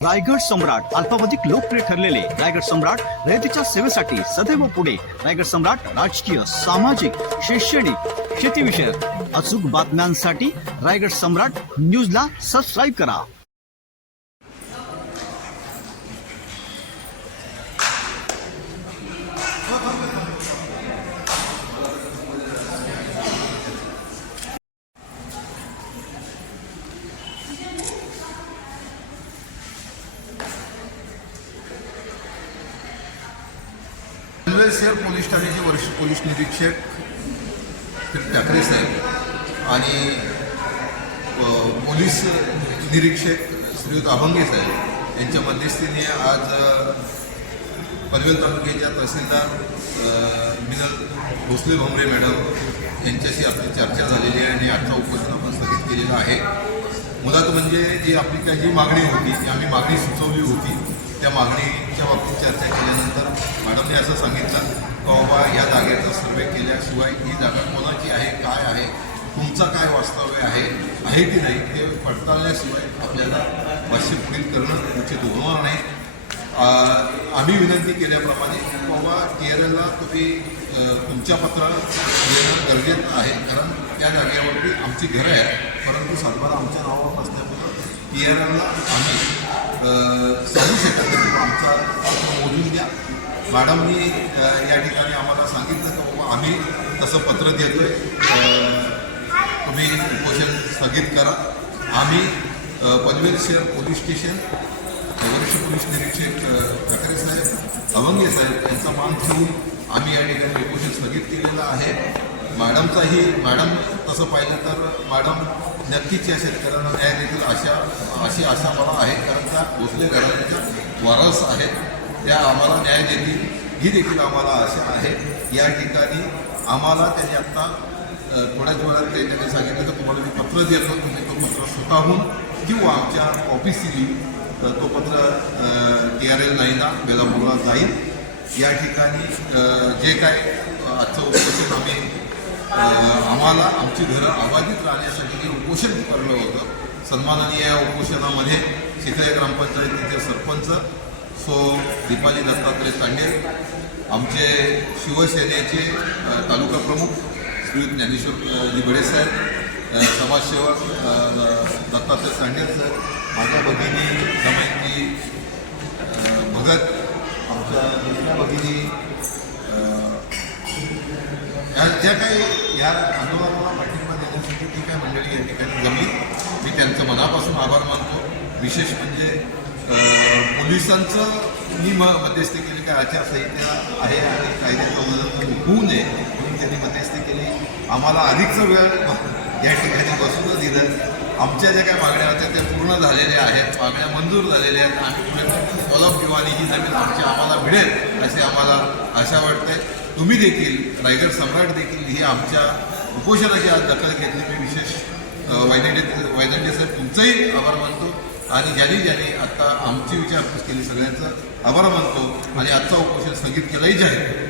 रायगड सम्राट अल्पावधीत लोकप्रिय ठरलेले रायगड सम्राट रयतेच्या सेवेसाठी सदैव पुढे. रायगड सम्राट राजकीय, सामाजिक, शैक्षणिक, शेतीविषयक अचूक बातम्यांसाठी रायगड सम्राट न्यूजला सबस्क्राईब करा. पनवेल शहर पोलीस ठाण्याचे वरिष्ठ पोलीस निरीक्षक ठाकरे साहेब आणि पोलीस निरीक्षक श्रीयुत अभंगे साहेब यांच्या मध्यस्थीने आज पनवेल तालुक्याच्या तहसीलदार मिनल भोसले भोमरे मॅडम यांच्याशी आपली चर्चा झालेली आहे आणि आजचा उपोषण आपण स्थगित केलेला आहे. मुळात म्हणजे जी आपली काही जी मागणी होती ती आम्ही मागणी सुचवली होती. त्या मागणीच्या बाबतीत चर्चा केल्यानंतर मॅडमने असं सांगितलं की बाबा या जागेचा सर्वे केल्याशिवाय ही जागा कोणाची आहे, काय आहे, तुमचा काय वास्तव्य आहे की नाही ते पडताळल्याशिवाय आपल्याला भाष्य पुढील करणं उचित होणार नाही. आम्ही विनंती केल्याप्रमाणे बाबा TRLला तुम्ही तुमच्या पत्राला देणं गरजेचं आहे, कारण त्या जागेवरती आमची घरं आहेत, परंतु सातबारा आमच्या नावावर असल्यामुळं TRLला आम्ही सांगू शकत नाही. आमचा मोजून द्या. मॅडमनी या ठिकाणी आम्हाला सांगितलं की बाबा आम्ही तसं पत्र देतो आहे, तुम्ही उपोषण स्थगित करा. आम्ही पनवेल शहर पोलीस स्टेशन वरिष्ठ पोलीस निरीक्षक ठाकरे साहेब, अभंगे साहेब यांचा मान ठेवून आम्ही या ठिकाणी उपोषण स्थगित केलेलं आहे. मॅडम तसं पाहिलं तर मॅडम नक्कीच या शेतकऱ्यांना न्याय देतील अशी आशा मला आहे, कारण त्या भोसले घराण्याच्या वारस आहेत, त्या आम्हाला न्याय देतील ही देखील आम्हाला आशा आहे. या ठिकाणी आम्हाला त्यांनी आत्ता थोड्याच वेळात त्यांनी सांगितलं की तुम्हाला मी पत्र देतो, तुम्ही तो पत्र स्वतःहून किंवा आमच्या ऑफिसली तो पत्र TRL 9ला बेलापूरला जाईल. या ठिकाणी जे काय आजचं उपोषण आम्हाला आमची घरं अबाधित राहण्यासाठी जे उपोषण करलं होतं, सन्माननीय या उपोषणामध्ये चिखळे ग्रामपंचायतीचे सरपंच दीपाली दत्तात्रय तांडेल, आमचे शिवसेनेचे तालुका प्रमुख श्रीयुत ज्ञानेश्वर बडे साहेब, समाजसेवक दत्तात्रय तांडेल सर, माझ्या भगिनी दमयंती भगत, आमच्या दुसऱ्या भगिनी ज्या काही या आंदोलनाला पाठिंबा देण्यासाठी ती काय मंडळी या ठिकाणी जमली, मी त्यांचं मनापासून आभार मानतो. विशेष म्हणजे पोलिसांचं मी मध्यस्थी केली, काय आचारसंहिता आहे आणि कायद्याचं उल्लंघन होऊ नये म्हणून त्यांनी मध्यस्थी केली. आम्हाला अधिकचा वेळ या ठिकाणी बसून दिलं. आमच्या ज्या काही मागण्या होत्या त्या पूर्ण झालेल्या आहेत, मागण्या मंजूर झालेल्या आहेत. आम्ही पुढे फॉलोअप किंवा ही जमीन आम्हाला मिळेल असे आम्हाला आशा वाटते. तुम्ही देखील रायगड सम्राट देखील ही आमच्या उपोषणाची आज दखल घेतली. मी विशेष वैदंडे साहेब तुमचंही आभार मानतो आणि ज्यांनी आत्ता आमची विचारपूस केली सगळ्यांचं आभार मानतो आणि आजचा उपोषण स्थगित केलंही जाहीर.